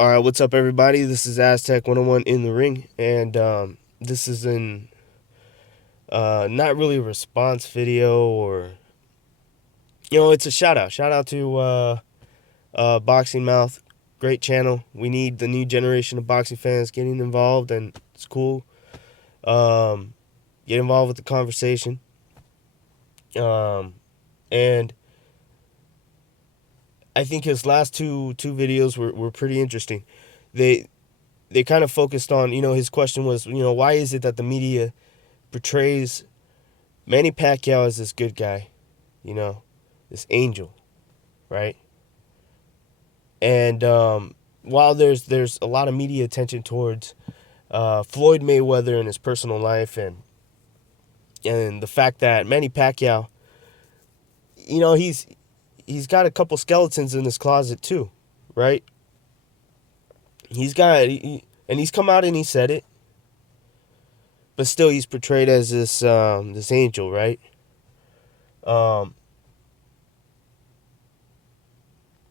All right, what's up, everybody? This is Aztec 101 in the ring, and this is an not really a response video, or it's a shout out. Shout out to Boxing Mouth, great channel. We need the new generation of boxing fans getting involved, and it's cool. Um, get involved with the conversation, and I think his last two videos were pretty interesting. They they kind of focused on, his question was, why is it that the media portrays Manny Pacquiao as this good guy, you know, this angel, right? And while there's a lot of media attention towards Floyd Mayweather and his personal life, and the fact that Manny Pacquiao, he's got a couple skeletons in his closet too, right? And he's come out and he said it, but still he's portrayed as this angel, right? Um,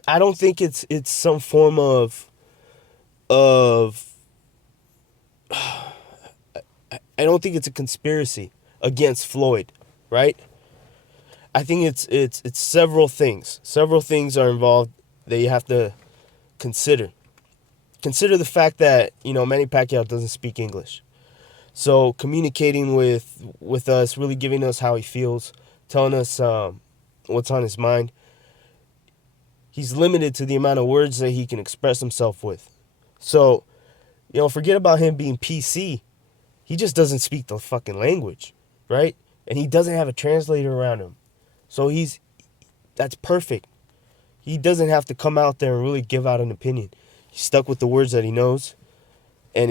I don't think it's some form of I don't think it's a conspiracy against Floyd, right? I think it's several things. Several things are involved that you have to consider. Consider the fact that, Manny Pacquiao doesn't speak English. So communicating with us, really giving us how he feels, telling us what's on his mind. He's limited to the amount of words that he can express himself with. So, forget about him being PC. He just doesn't speak the fucking language, right? And he doesn't have a translator around him. So that's perfect. He doesn't have to come out there and really give out an opinion. He's stuck with the words that he knows, and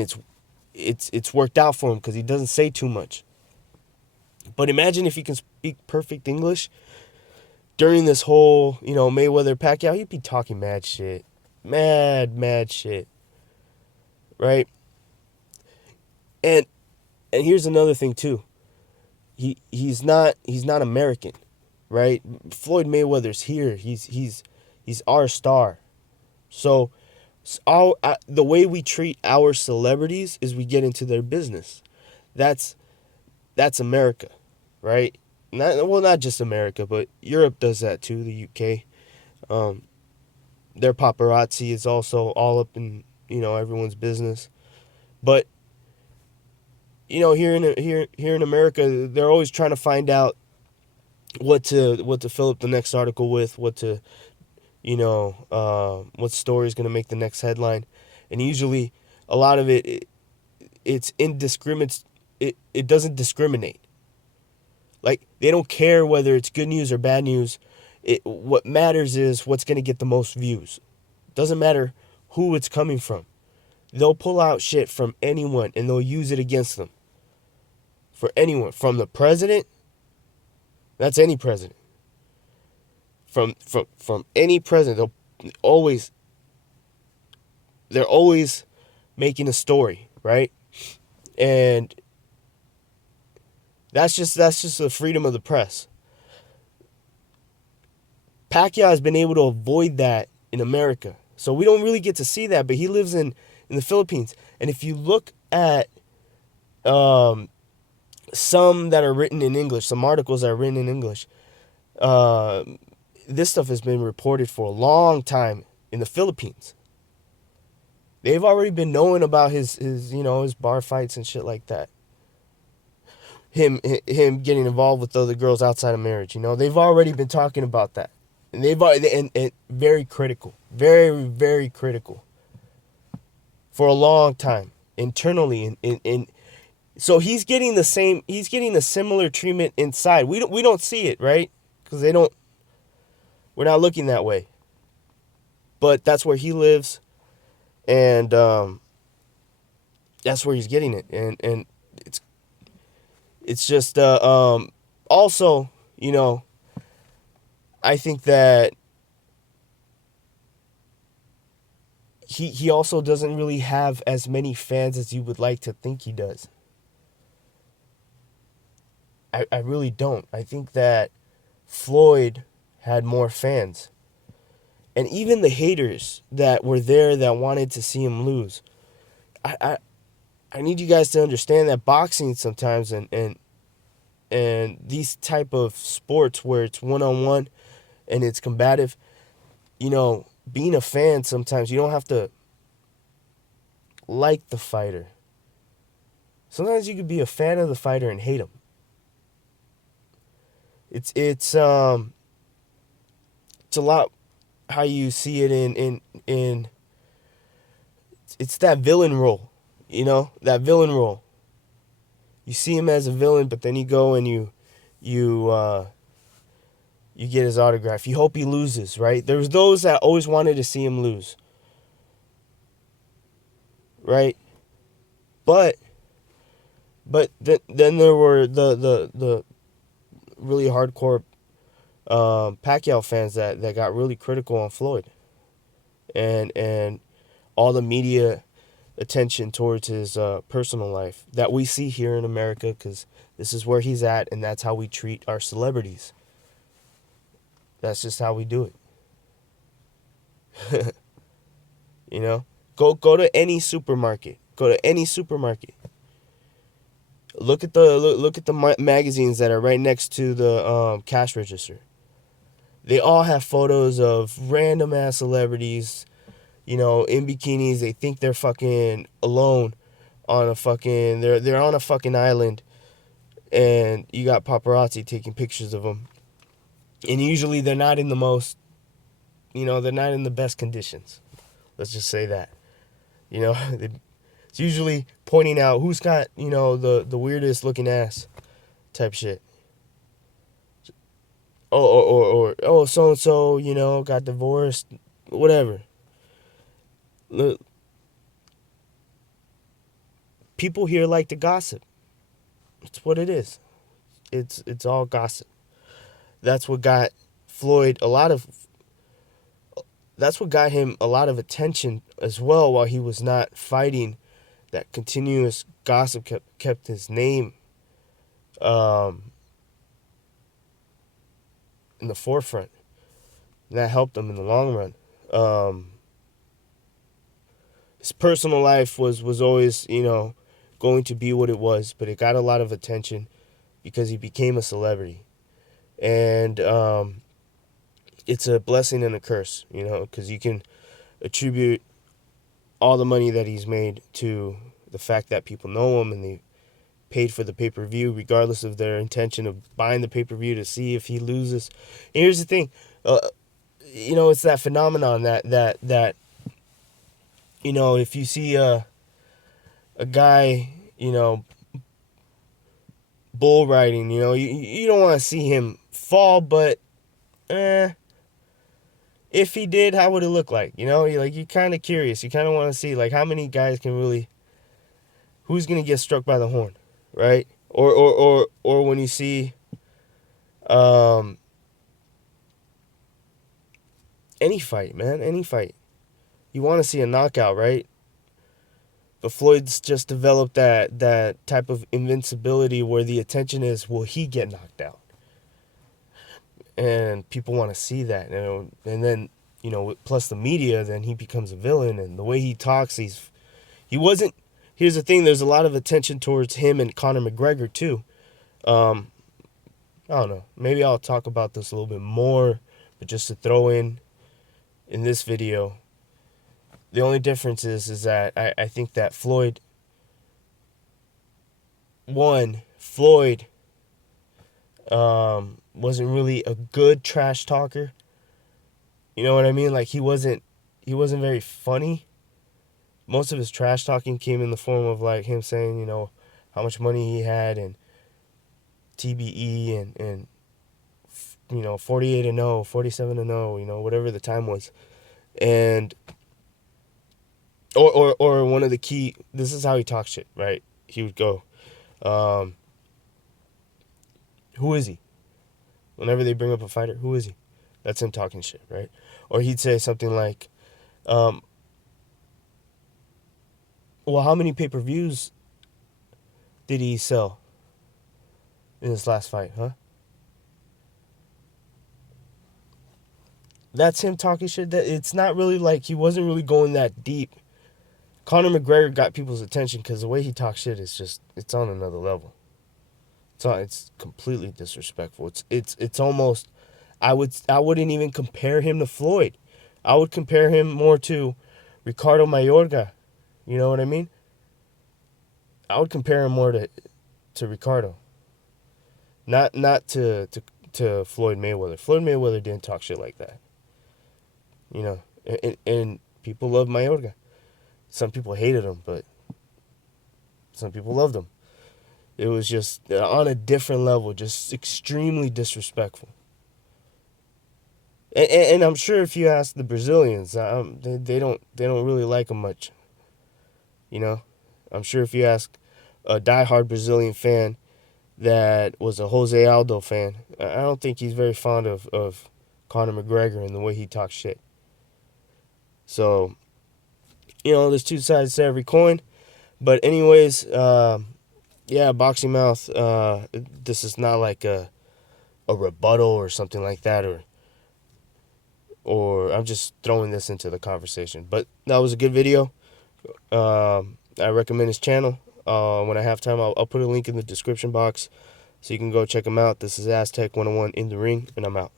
it's worked out for him because he doesn't say too much. But imagine if he can speak perfect English during this whole, Mayweather Pacquiao, he'd be talking mad shit. Mad shit. Right? And here's another thing too. He's not American, right? Floyd Mayweather's here. He's our star. So the way we treat our celebrities is we get into their business. That's America, right? Not just America, but Europe does that too. The UK, their paparazzi is also all up in everyone's business. But here in America, they're always trying to find out what to fill up the next article with, what story is going to make the next headline, and usually a lot of it's indiscriminate. It doesn't discriminate. Like, they don't care whether it's good news or bad news. What matters is what's going to get the most views. Doesn't matter who it's coming from. They'll pull out shit from anyone and they'll use it against them. For anyone, from the president, that's any president. From any president, they're always making a story, right? And that's just the freedom of the press. Pacquiao has been able to avoid that in America. So we don't really get to see that, but he lives in the Philippines. And if you look at some that are written in English, some articles that are written in English, this stuff has been reported for a long time in the Philippines. They've already been knowing about his bar fights and shit like that. Him getting involved with other girls outside of marriage. They've already been talking about that. And and very critical. Very, very critical. For a long time. Internally. So he's getting a similar treatment inside. We don't see it, right? Because we're not looking that way. But that's where he lives. And that's where he's getting it. And it's just also, I think that he also doesn't really have as many fans as you would like to think he does. I really don't. I think that Floyd had more fans. And even the haters that were there that wanted to see him lose, I need you guys to understand that boxing sometimes and these type of sports where it's one-on-one and it's combative, being a fan sometimes you don't have to like the fighter. Sometimes you could be a fan of the fighter and hate him. It's a lot how you see it in it's that villain role, that villain role. You see him as a villain, but then you go and you get his autograph. You hope he loses, right? There's those that always wanted to see him lose, right? But then there were the really hardcore Pacquiao fans that got really critical on Floyd, and all the media attention towards his personal life that we see here in America, because this is where he's at, and that's how we treat our celebrities. That's just how we do it. Go to any supermarket. Go to any supermarket. Look at the magazines that are right next to the cash register. They all have photos of random ass celebrities, in bikinis. They think they're fucking alone on a fucking they're on a fucking island, and you got paparazzi taking pictures of them. And usually they're not in the most, they're not in the best conditions. Let's just say that. It's usually pointing out who's got, the weirdest looking ass type shit. Or so and so, got divorced, whatever. Look, people here like to gossip. It's what it is. It's all gossip. That's what got Floyd that's what got him a lot of attention as well while he was not fighting. That continuous gossip kept his name in the forefront. And that helped him in the long run. His personal life was always, going to be what it was, but it got a lot of attention because he became a celebrity. And it's a blessing and a curse, because you can attribute all the money that he's made to the fact that people know him and they paid for the pay-per-view regardless of their intention of buying the pay-per-view to see if he loses. And here's the thing, it's that phenomenon that if you see a guy, bull riding, you don't want to see him fall, but if he did, how would it look like? You're kind of curious. You kind of want to see how many guys can really, who's gonna get struck by the horn, right? Or when you see any fight, man, any fight, you want to see a knockout, right? But Floyd's just developed that type of invincibility where the attention is, will he get knocked out? And people want to see that, and then plus the media, then he becomes a villain. And the way he talks, he wasn't. Here's the thing: there's a lot of attention towards him and Conor McGregor too. I don't know. Maybe I'll talk about this a little bit more, but just to throw in this video, the only difference is that I think that Floyd wasn't really a good trash talker. You know what I mean? He wasn't very funny. Most of his trash talking came in the form of him saying, how much money he had and TBE and 48-0, 47-0, whatever the time was. And or one of the key, this is how he talks shit, right? He would go, who is he? Whenever they bring up a fighter, who is he? That's him talking shit, right? Or he'd say something like, well, how many pay-per-views did he sell in his last fight, huh? that's him talking shit. That it's not really like he wasn't really going that deep. Conor McGregor got people's attention because the way he talks shit is just, it's on another level. It's completely disrespectful. It's almost, I wouldn't even compare him to Floyd. I would compare him more to Ricardo Mayorga. You know what I mean? I would compare him more to Ricardo, not to Floyd Mayweather. Floyd Mayweather didn't talk shit like that. You know, and people love Mayorga. Some people hated him, but some people loved him. It was just on a different level, just extremely disrespectful. And I'm sure if you ask the Brazilians, they don't really like him much. You know, I'm sure if you ask a diehard Brazilian fan that was a Jose Aldo fan, I don't think he's very fond of Conor McGregor and the way he talks shit. So, you know, there's two sides to every coin. But anyways, yeah, Boxing Mouth. This is not like a rebuttal or something like that, or I'm just throwing this into the conversation. But that was a good video. I recommend his channel. When I have time, I'll put a link in the description box so you can go check him out. This is Aztec 101 in the ring, and I'm out.